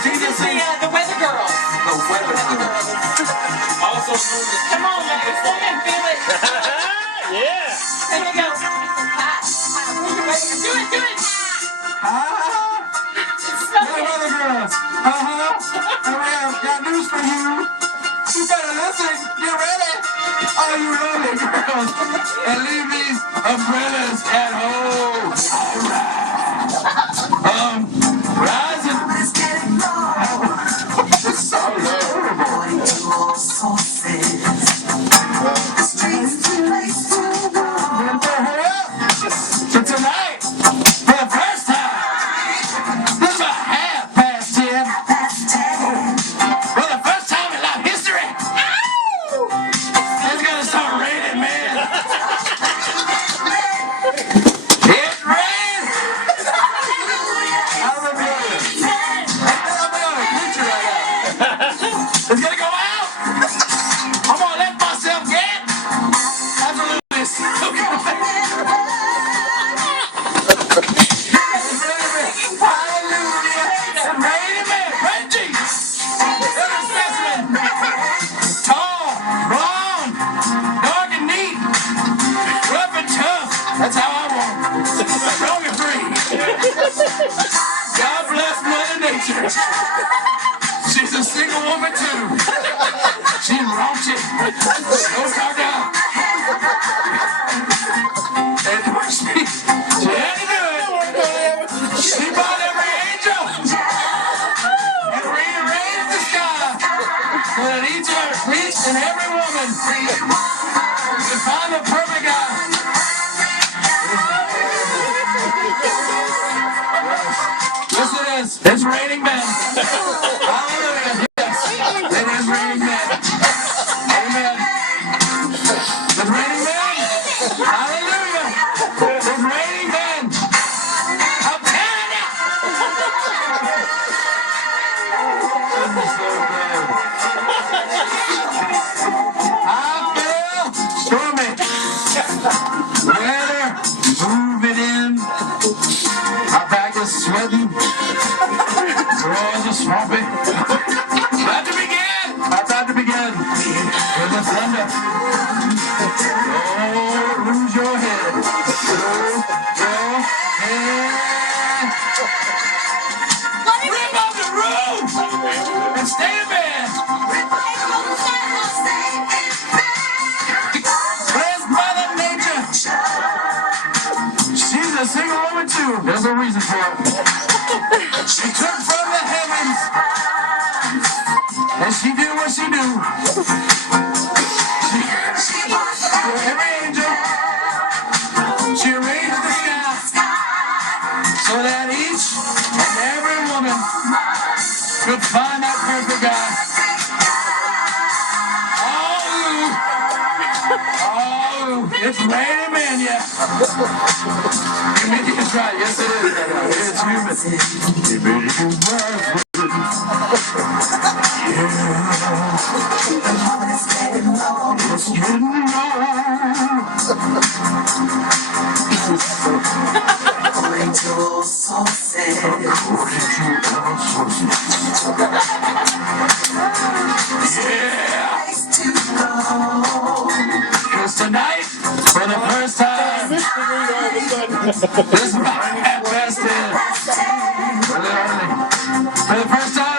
The weather girls. The weather girls. Also known as... Come on, man. Feel it. Yeah. There you go. Do it. The weather girls. And we have got news for you. You better listen. Get ready. Are you ready, girls? And leave these umbrellas at home. All right. Rising. It's so low. So tonight, for the first time, this is about 10:30. For the first time in life history, it's gonna start raining, man. It's raining. Hallelujah. I'm gonna preach it right now. It's gonna go out. I'm gonna let myself get absolutely stupid. That's how I want. Strong and free. God bless Mother Nature. She's a single woman too. She's raunchy. No cargo. And she had to do it. She bought every angel and rearranged the sky so that each and every woman could find the perfect guy. Yes, it is. It's raining men. Hallelujah. Yes, it is raining men. Amen. It's raining men. Hallelujah. It's raining men. I'm telling you. This is so good. I feel stormy. Weather moving in. My back is sweating. Drawers are swampy. About to begin. With the thunder. Oh, lose your head. Lose your head. Rip off the roof and stay in bed. Bless Mother Nature. She's a single woman too. There's a reason for it. She took from the heavens, and she did what she do. Every angel, she arranged the sky so that each and every woman could find that perfect guy. Oh, it's raining men, yeah. Humidity is right. Yes, it is. It's humid. It's getting low. According to all sources. Yeah. Because tonight, for the first time, this is my best in. For the first time.